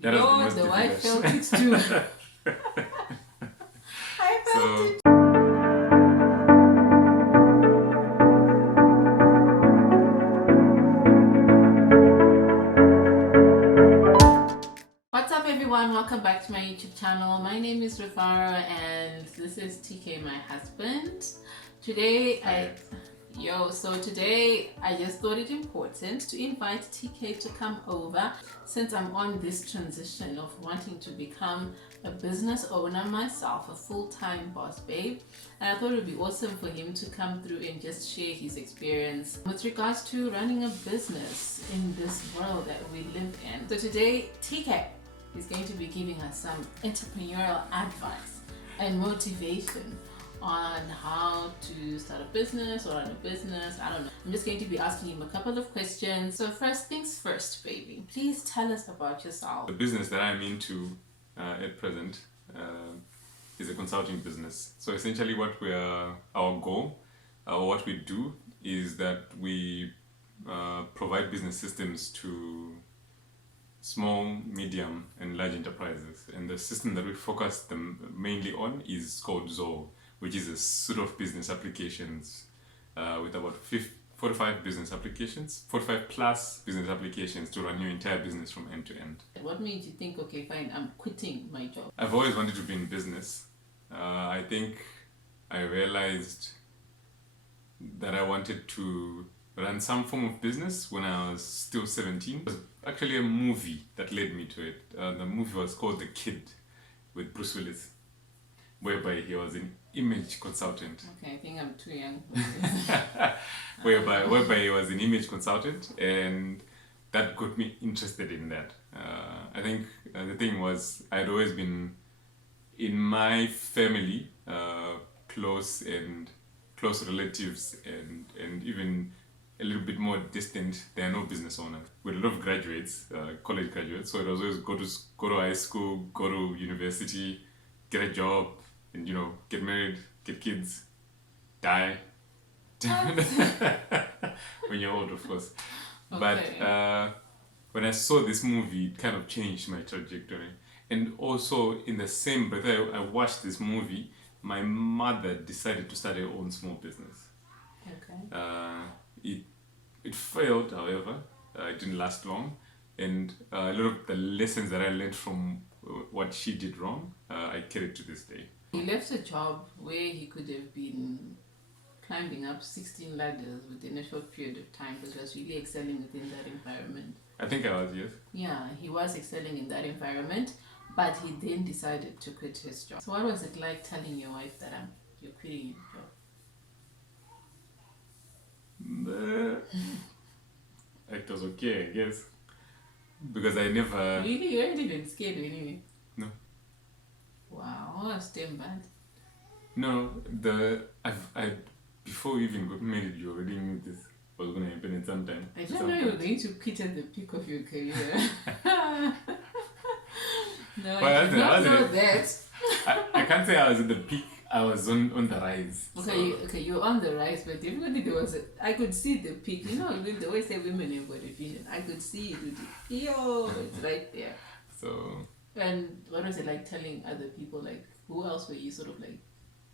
That was the most the wife felt difficult. it too. I felt So it. What's up, everyone? Welcome back to my YouTube channel. My name is Rufaro and this is TK, my husband. Today today I just thought it important to invite TK to come over since I'm on this transition of wanting to become a business owner myself, a full-time boss babe. And I thought it would be awesome for him to come through and just share his experience with regards to running a business in this world that we live in. So today, TK is going to be giving us some entrepreneurial advice and motivation on how to start a business or run a business. I don't know. I'm just going to be asking him a couple of questions. So first things first, baby. Please tell us about yourself. the business that I'm into at present is a consulting business. So essentially our goal, or what we do, is that we provide business systems to small, medium, and large enterprises. And the system that we focus them mainly on is called Zoho, which is a suite of business applications with about 45 business applications, 45 plus business applications to run your entire business from end to end. What made you think, okay, fine, I'm quitting my job? I've always wanted to be in business. I think I realized that I wanted to run some form of business when I was still 17. It was actually a movie that led me to it. The movie was called The Kid with Bruce Willis, whereby he was an image consultant. Okay, I think I'm too young. whereby he was an image consultant, and that got me interested in that. I think the thing was, I'd always been in my family, close relatives, and even a little bit more distant, there are no business owners. With a lot of graduates, college graduates, so it was always go to high school, go to university, get a job, and get married, get kids, die. When you're old, of course. Okay. But when I saw this movie, it kind of changed my trajectory. And also, in the same breath, I watched this movie, my mother decided to start her own small business. Okay. It failed, however. It didn't last long. And a lot of the lessons that I learned from what she did wrong, I carry to this day. He left a job where he could have been climbing up 16 ladders within a short period of time because he was really excelling within that environment. I think I was, yes. Yeah, he was excelling in that environment, but he then decided to quit his job. So what was it like telling your wife that you're quitting your job? It was okay, I guess. Because I never... Really? You weren't even scared anyway? No. Wow, that's damn bad. No, before we even got married, you already knew this was going to happen at some time. I didn't know you were going to quit at the peak of your career. No, I did not know that. I can't say I was at the peak. I was on the rise. Okay, you're on the rise, but definitely I could see the peak. You know, they always say women have got a vision. I could see it. It's right there. So. And what was it like telling other people? Like, who else were you sort of like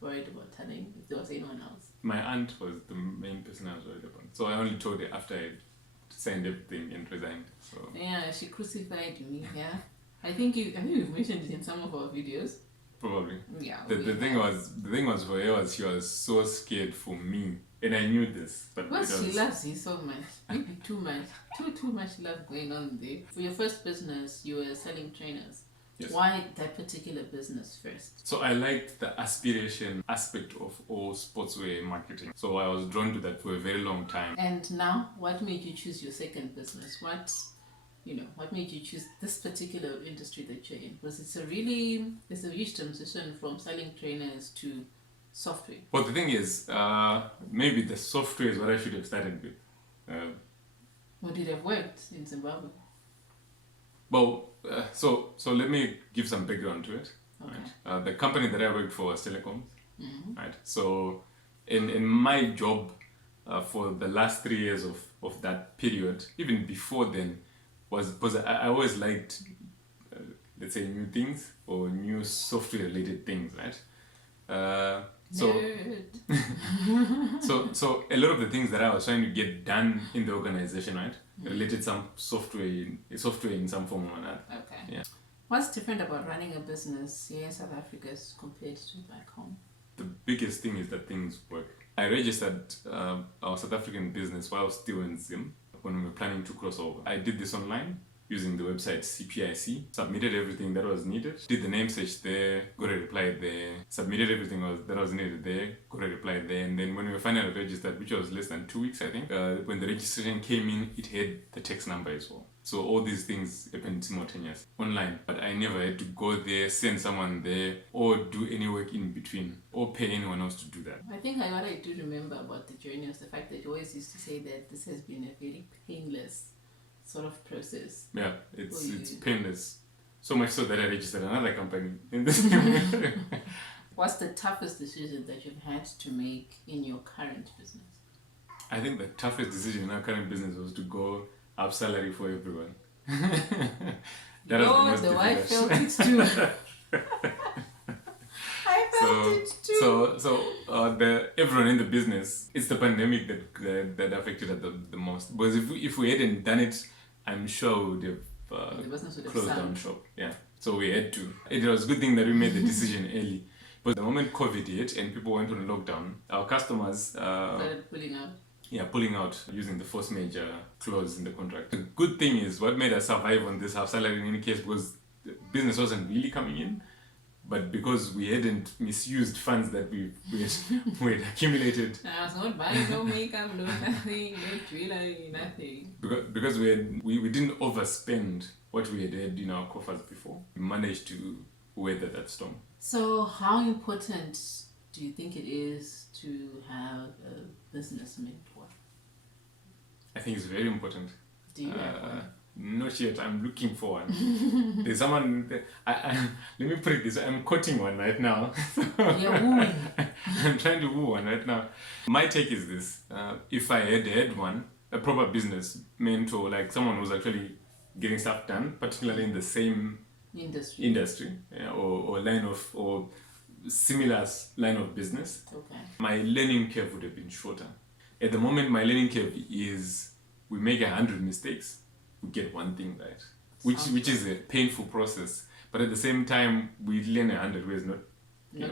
worried about telling, if there was anyone else? My aunt was the main person I was worried about. So I only told her after I signed everything and resigned. So. Yeah, she crucified me. Yeah, I think you've mentioned it in some of our videos. Probably. Yeah. The thing was for her was she was so scared for me, and I knew this. But she loves you so much. Maybe too much. Too much love going on there. For your first business, you were selling trainers. Yes. Why that particular business first? So I liked the aspiration aspect of all sportswear marketing. So I was drawn to that for a very long time. And now, what made you choose your second business? What made you choose this particular industry that you're in? Because it's a huge transition from selling trainers to software. Well, the thing is, maybe the software is what I should have started with. Would it have worked in Zimbabwe? Well, so let me give some background to it. Okay. Right? The company that I worked for was telecoms. Mm-hmm. Right. So, in my job, for the last 3 years of that period, even before then, was because I always liked let's say, new things or new software related things, right? So so a lot of the things that I was trying to get done in the organization, right, related some software in some form or another. Okay. Yeah. What's different about running a business here in South Africa as compared to back home? The biggest thing is that things work. I registered our South African business while still in Zim when we were planning to cross over. I did this online using the website CPIC, submitted everything that was needed, did the name search there, got a reply there, submitted everything that was needed there, got a reply there, and then when we were finally registered, which was less than 2 weeks, I think, when the registration came in, it had the text number as well. So all these things happened simultaneously online, but I never had to go there, send someone there, or do any work in between, or pay anyone else to do that. I think what I do remember about the journey was the fact that you always used to say that this has been a very painless sort of process. Yeah, it's painless. So much so that I registered another company in this. What's the toughest decision that you've had to make in your current business? I think the toughest decision in our current business was to go up salary for everyone. That was the most wife felt difficult. it too. I felt it too. So everyone in the business, it's the pandemic that affected it the most. Because if we hadn't done it, I'm sure we would have the business would have closed sunk. down shop. Yeah. So we had to. It was a good thing that we made the decision early. But the moment COVID hit and people went on lockdown, our customers Started pulling out. Yeah, pulling out using the force majeure clause in the contract. The good thing is what made us survive on this half salary in any case was the business wasn't really coming in, but because we hadn't misused funds that we had accumulated. I was not buying no makeup, no nothing, no jewelry, nothing. Because we didn't overspend what we had in our coffers before. We managed to weather that storm. So how important do you think it is to have a business mentor? I think it's very important. Do you have one? Not yet. I'm looking for one. There's someone. Let me put it this way. I'm courting one right now. You're wooing. I'm trying to woo one right now. My take is this: if I had one, a proper business mentor, like someone who's actually getting stuff done, particularly in the same industry, yeah, or line of or similar line of business, Okay. my learning curve would have been shorter. At the moment, my learning curve is we make 100 mistakes, we get one thing right, which is a painful process. But at the same time, we learn 100 ways not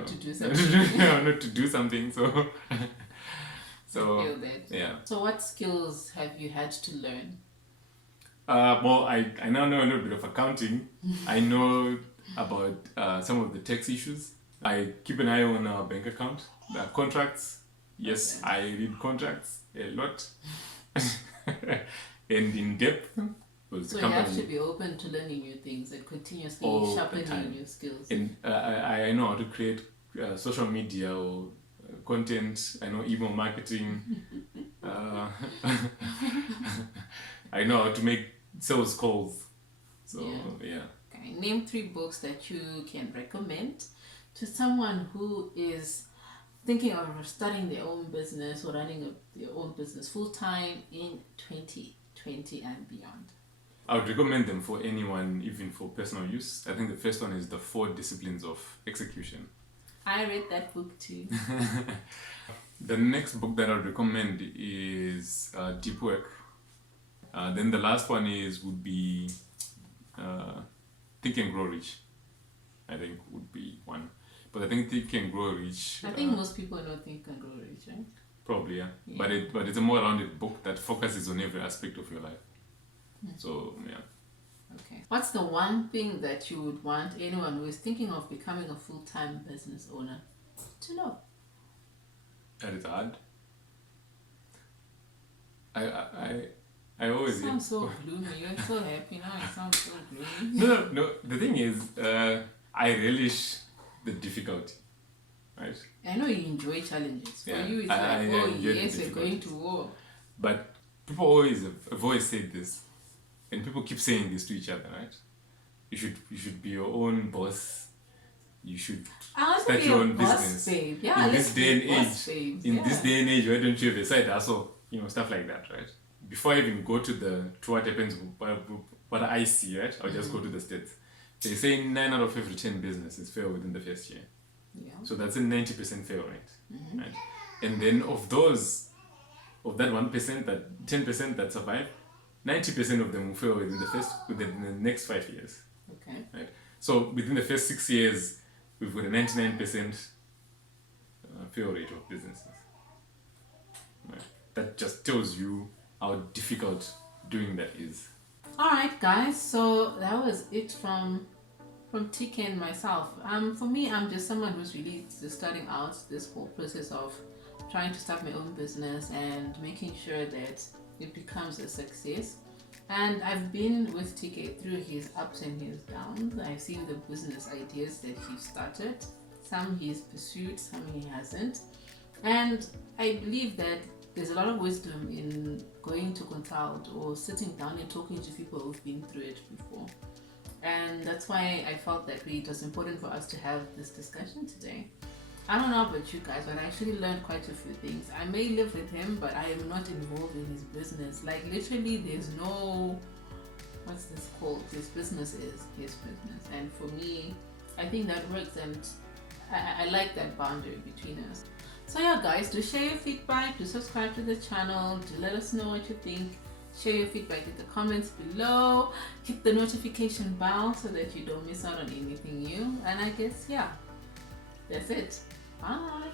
to do something. not to do something. So I feel that. yeah. So what skills have you had to learn? Well, I now know a little bit of accounting. I know about some of the tax issues. I keep an eye on our bank account, the contracts. Yes, Okay. I read contracts a lot and in depth. So you have to be open to learning new things and continuously All the sharpening time. your skills. And I know how to create social media or content. I know email marketing. I know how to make sales calls. So yeah. Okay. Name 3 books that you can recommend to someone who is thinking of starting their own business or running their own business full time in 2020 and beyond. I would recommend them for anyone, even for personal use. I think the first one is The 4 Disciplines of Execution. I read that book too. The next book that I would recommend is Deep Work. Then the last one would be Think and Grow Rich. I think would be one. But I think Think and Grow Rich. I think most people know Think and Grow Rich, right? Probably, yeah. Yeah. But it's a more rounded book that focuses on every aspect of your life. So yeah. Okay. What's the one thing that you would want anyone who is thinking of becoming a full-time business owner to know? That is hard. I always You sound so gloomy. You're so happy now. You sound so gloomy. No. The thing is, I relish the difficulty, right? I know you enjoy challenges. For Yeah, you, it's I like, enjoy the yes, we're going difficulties. to war. But people always have always said this, and people keep saying this to each other, right? You should be your own boss. You should I want to start be your a own boss business. babe. Yeah, In let's this day be and boss age, babes. in Yeah. this day and age, why don't you have a side hustle? Stuff like that, right? Before I even go to what happens, what I see, right? I'll just go to the States. They say 9 out of every 10 businesses fail within the first year. Yeah. So that's a 90% fail rate. Mm-hmm. Right? And then of that 1%, that 10% that survive, 90% of them will fail within the next 5 years. Okay. Right? So within the first 6 years, we've got a 99% fail rate of businesses. Right? That just tells you how difficult doing that is. Alright guys, so that was it from TK and myself. For me, I'm just someone who's really just starting out this whole process of trying to start my own business and making sure that it becomes a success. And I've been with TK through his ups and his downs. I've seen the business ideas that he started. Some he's pursued, some he hasn't. And I believe that there's a lot of wisdom in going to consult or sitting down and talking to people who've been through it before. And that's why I felt that it was important for us to have this discussion today. I don't know about you guys, but I actually learned quite a few things. I may live with him, but I am not involved in his business. Like literally there's no, what's this called? His business is his business. And for me, I think that works, and I like that boundary between us. So yeah guys, do share your feedback, do subscribe to the channel, do let us know what you think. Share your feedback in the comments below, hit the notification bell so that you don't miss out on anything new. And I guess yeah, that's it. Bye.